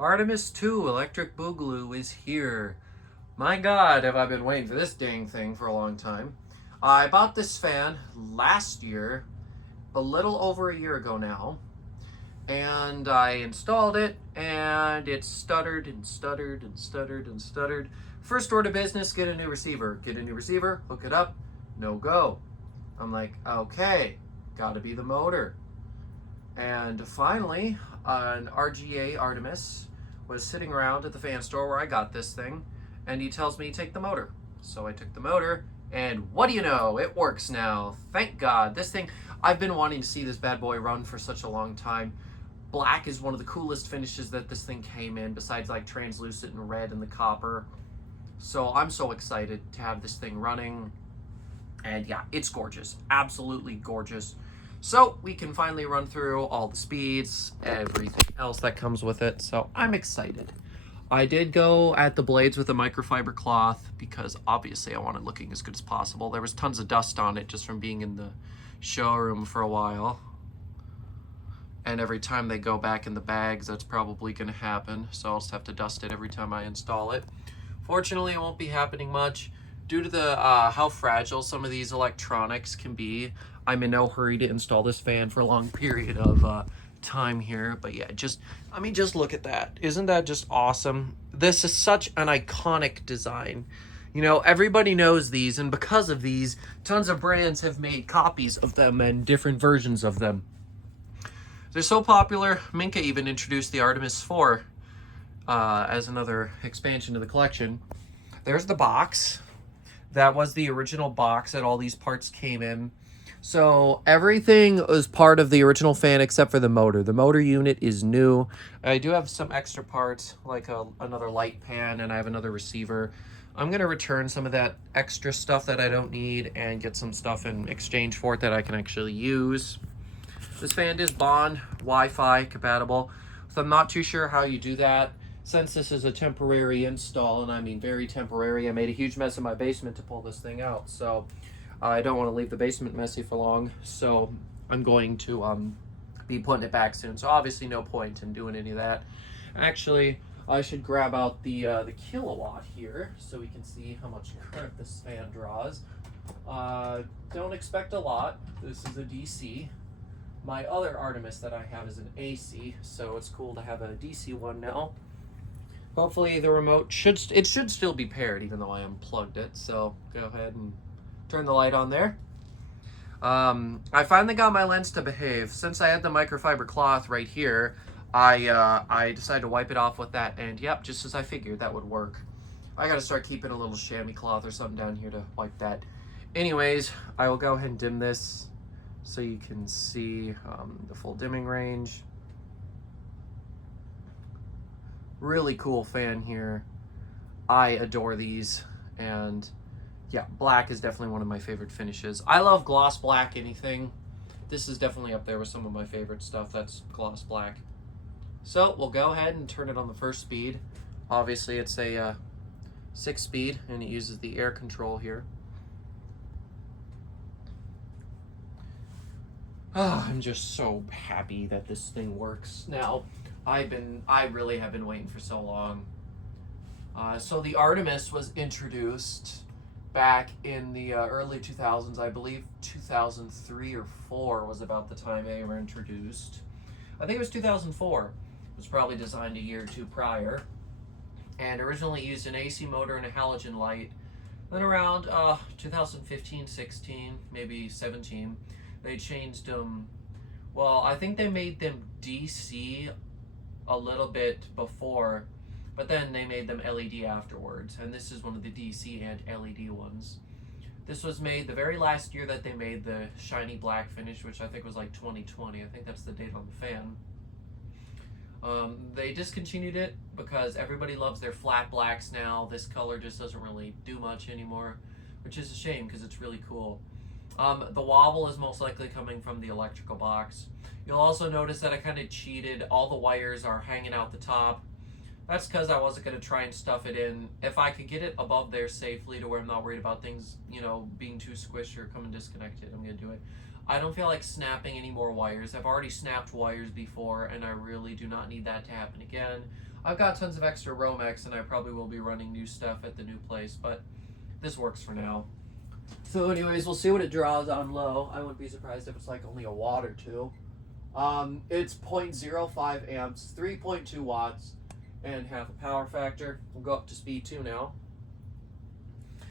Artemis 2 Electric Boogaloo is here. My god, have I been waiting for this dang thing for a long time. I bought this fan last year, a little over a year ago now, and I installed it, and it stuttered and stuttered and stuttered and stuttered. First order of business, get a new receiver. Get a new receiver, hook it up, no go. I'm like, okay, gotta be the motor. And finally, an RGA Artemis was sitting around at the fan store where I got this thing, and he tells me take the motor. So I took the motor, and what do you know? It works now. Thank God. This thing, I've been wanting to see this bad boy run for such a long time. Black is one of the coolest finishes that this thing came in, besides like translucent and red and the copper. So I'm so excited to have this thing running. And yeah, it's gorgeous. Absolutely gorgeous. So we can finally run through all the speeds, everything else that comes with it. So I'm excited. I did go at the blades with a microfiber cloth because obviously I wanted looking as good as possible. There was tons of dust on it just from being in the showroom for a while. And every time they go back in the bags, that's probably going to happen. So I'll just have to dust it every time I install it. Fortunately, it won't be happening much. Due to the how fragile some of these electronics can be, I'm in no hurry to install this fan for a long period of time here. But yeah, just look at that. Isn't that just awesome? This is such an iconic design. You know, everybody knows these, and because of these, tons of brands have made copies of them and different versions of them. They're so popular, Minka even introduced the Artemis 4 as another expansion to the collection. There's the box. That was the original box that all these parts came in. So everything was part of the original fan except for the motor. The motor unit is new. I do have some extra parts, like another light pan, and I have another receiver. I'm going to return some of that extra stuff that I don't need and get some stuff in exchange for it that I can actually use. This fan is Bond Wi-Fi compatible, so I'm not too sure how you do that. Since this is a temporary install, and I mean very temporary, I made a huge mess in my basement to pull this thing out, so I don't want to leave the basement messy for long, so I'm going to be putting it back soon. So obviously no point in doing any of that. Actually, I should grab out the kilowatt here so we can see how much current this fan draws. Don't expect a lot. This is a DC. My other Artemis that I have is an AC, so it's cool to have a DC one now. Hopefully the remote should still be paired even though I unplugged it, so go ahead and turn the light on there. I finally got my lens to behave. Since I had the microfiber cloth right here, I decided to wipe it off with that, and yep, just as I figured that would work. I gotta start keeping a little chamois cloth or something down here to wipe that. Anyways, I will go ahead and dim this so you can see the full dimming range. Really cool fan here. I adore these, and yeah, black is definitely one of my favorite finishes. I love gloss black anything. This is definitely up there with some of my favorite stuff that's gloss black. So we'll go ahead and turn it on the first speed. Obviously it's a 6-speed, and it uses the air control here. Oh, I'm just so happy that this thing works. Now, I really have been waiting for so long. So the Artemis was introduced back in the early 2000s. I believe 2003 or 4 was about the time they were introduced. I think it was 2004. It was probably designed a year or two prior. And originally used an AC motor and a halogen light. Then around 2015, 16, maybe 17, they changed them. Well, I think they made them DC a little bit before, but then they made them LED afterwards, and this is one of the DC and LED ones. This was made the very last year that they made the shiny black finish, which I think was like 2020. I think that's the date on the fan. They discontinued it because everybody loves their flat blacks now. This color just doesn't really do much anymore, which is a shame because it's really cool. The wobble is most likely coming from the electrical box. You'll also notice that I kind of cheated. All the wires are hanging out the top. That's because I wasn't going to try and stuff it in. If I could get it above there safely to where I'm not worried about things, being too squished or coming disconnected, I'm going to do it. I don't feel like snapping any more wires. I've already snapped wires before, and I really do not need that to happen again. I've got tons of extra Romex, and I probably will be running new stuff at the new place, but this works for now. So anyways, we'll see what it draws on low. I wouldn't be surprised if it's like only a watt or two. It's 0.05 amps, 3.2 watts, and half a power factor. We'll go up to speed 2 now.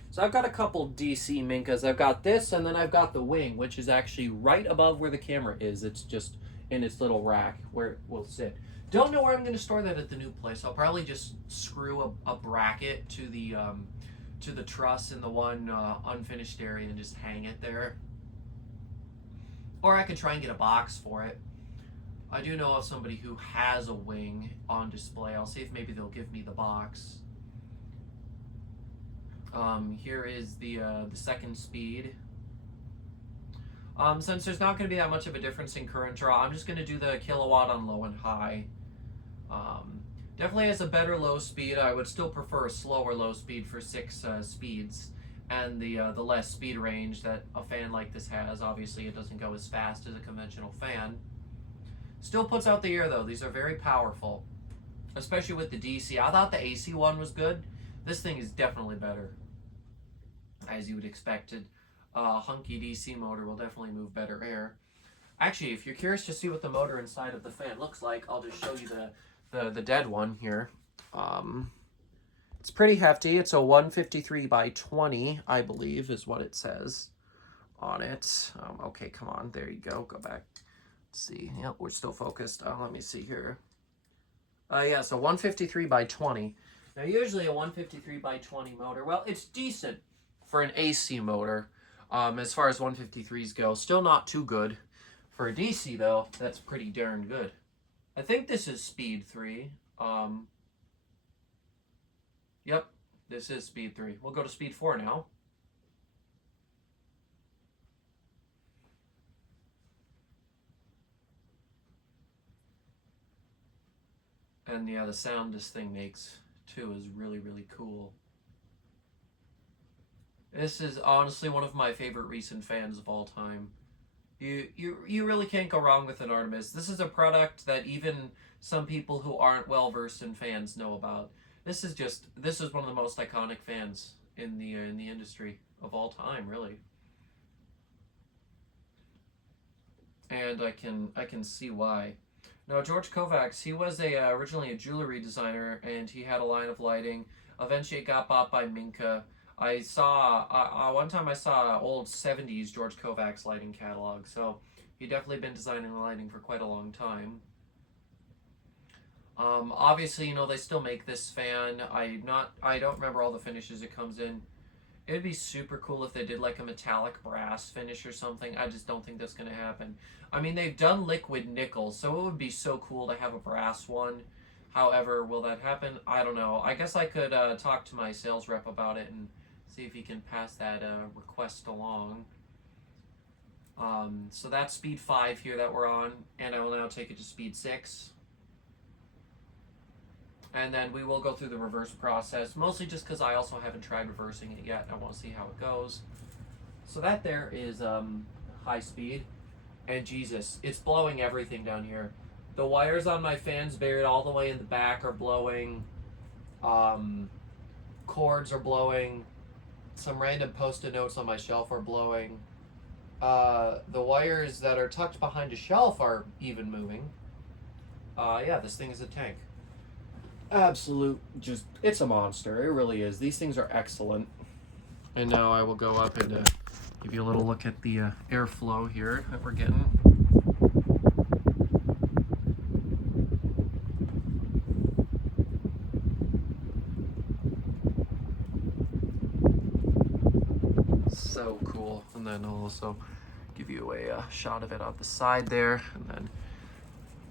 So I've got a couple DC Minkas. I've got this, and then I've got the wing, which is actually right above where the camera is. It's just in its little rack where it will sit. Don't know where I'm going to store that at the new place. I'll probably just screw a bracket to the truss in the one unfinished area and just hang it there. Or I could try and get a box for it. I do know of somebody who has a wing on display. I'll see if maybe they'll give me the box. Here is the second speed. Since there's not going to be that much of a difference in current draw, I'm just going to do the kilowatt on low and high. Definitely has a better low speed. I would still prefer a slower low speed for 6 speeds, and the less speed range that a fan like this has. Obviously, it doesn't go as fast as a conventional fan. Still puts out the air though. These are very powerful, especially with the DC. I thought the AC one was good. This thing is definitely better, as you would expected. Hunky DC motor will definitely move better air. Actually, if you're curious to see what the motor inside of the fan looks like, I'll just show you the dead one here. It's pretty hefty. It's a 153 by 20, I believe, is what it says on it. Okay, come on. There you go. Go back. Let's see. Yep, we're still focused. Let me see here. Yeah, so 153 by 20. Now, usually a 153 by 20 motor, well, it's decent for an AC motor as far as 153s go. Still not too good. For a DC, though, that's pretty darn good. I think this is speed 3. Yep, this is speed 3. We'll go to speed 4 now. And yeah, the sound this thing makes, too, is really, really cool. This is honestly one of my favorite recent fans of all time. You really can't go wrong with an Artemis. This is a product that even some people who aren't well versed in fans know about. This is one of the most iconic fans in the industry of all time, really. And I can see why. Now, George Kovacs, he was originally a jewelry designer, and he had a line of lighting. Eventually, it got bought by Minka. I saw, one time I saw an old 70s George Kovacs lighting catalog, so he definitely been designing lighting for quite a long time. Obviously, you know, they still make this fan. I don't remember all the finishes it comes in. It would be super cool if they did like a metallic brass finish or something. I just don't think that's going to happen. I mean, they've done liquid nickel, so it would be so cool to have a brass one. However, will that happen? I don't know. I guess I could talk to my sales rep about it and see if he can pass that request along. So that's speed 5 here that we're on, and I will now take it to speed 6. And then we will go through the reverse process, mostly just because I also haven't tried reversing it yet. I want to see how it goes. So that there is high speed. And Jesus, it's blowing everything down here. The wires on my fans buried all the way in the back are blowing. Cords are blowing. Some random post-it notes on my shelf are blowing. The wires that are tucked behind a shelf are even moving. Yeah, this thing is a tank. Absolute, it's a monster. It really is. These things are excellent. And now I will go up and give you a little look at the airflow here that we're getting. So cool. And then I'll also give you a shot of it on the side there, and then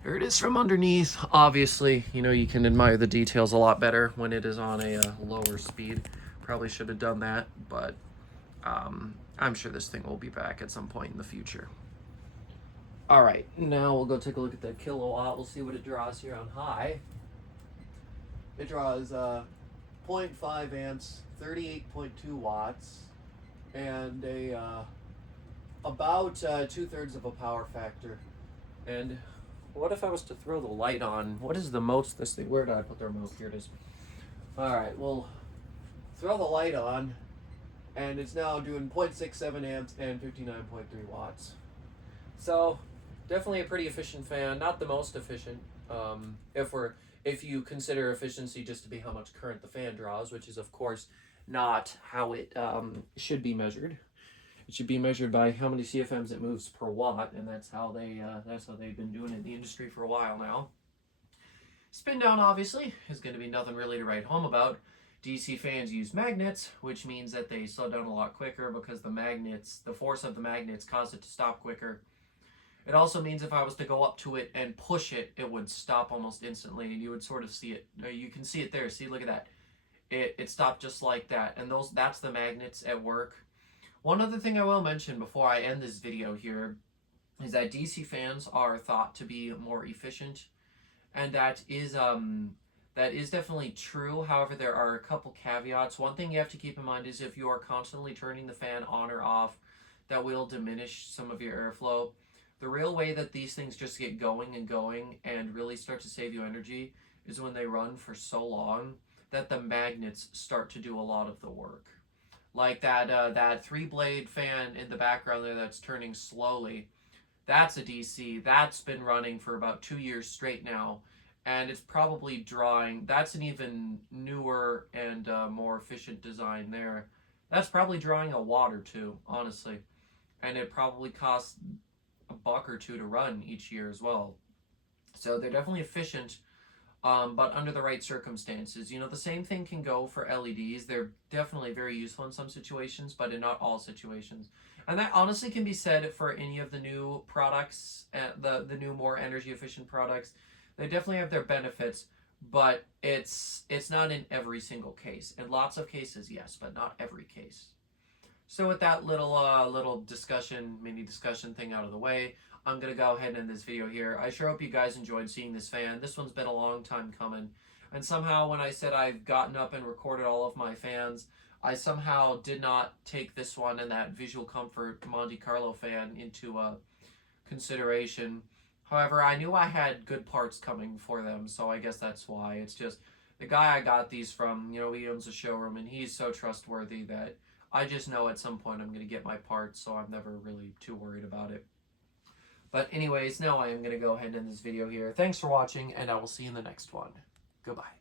here it is from underneath. Obviously, you know, you can admire the details a lot better when it is on a lower speed. Probably should have done that, but I'm sure this thing will be back at some point in the future. All right, now we'll go take a look at the kilowatt. We'll see what it draws here on high. It draws 0.5 amps, 38.2 watts, and a about 2/3 of a power factor. And what if I was to throw the light on? What is the most this thing? Where did I put the remote? Here it is. All right, well, throw the light on, and it's now doing 0.67 amps and 59.3 watts. So definitely a pretty efficient fan. Not the most efficient, if you consider efficiency just to be how much current the fan draws, which is of course not how it should be measured. It should be measured by how many CFMs it moves per watt, and that's how they've been doing it in the industry for a while now. Spin down obviously is going to be nothing really to write home about. DC fans use magnets, which means that they slow down a lot quicker because the force of the magnets cause it to stop quicker. It also means if I was to go up to it and push it, it would stop almost instantly, and you would sort of see it. You can see it there. See, look at that. It stopped just like that, and that's the magnets at work. One other thing I will mention before I end this video here is that DC fans are thought to be more efficient, and that is definitely true. However, there are a couple caveats. One thing you have to keep in mind is if you are constantly turning the fan on or off, that will diminish some of your airflow. The real way that these things just get going and really start to save you energy is when they run for so long that the magnets start to do a lot of the work. Like that 3-blade fan in the background there that's turning slowly. That's a DC. That's been running for about 2 years straight now, and it's probably drawing. That's an even newer and more efficient design there. That's probably drawing a watt or two, honestly, and it probably costs $1 or $2 to run each year as well. So they're definitely efficient. But under the right circumstances. The same thing can go for LEDs. They're definitely very useful in some situations, but in not all situations. And that honestly can be said for any of the new products, the new more energy efficient products. They definitely have their benefits, but it's not in every single case. In lots of cases, yes, but not every case. So with that little mini discussion thing out of the way, I'm going to go ahead and end this video here. I sure hope you guys enjoyed seeing this fan. This one's been a long time coming. And somehow when I said I've gotten up and recorded all of my fans, I somehow did not take this one and that Visual Comfort Monte Carlo fan into consideration. However, I knew I had good parts coming for them, so I guess that's why. It's just the guy I got these from, he owns a showroom, and he's so trustworthy that I just know at some point I'm going to get my parts, so I'm never really too worried about it. But anyways, now I am going to go ahead and end this video here. Thanks for watching, and I will see you in the next one. Goodbye.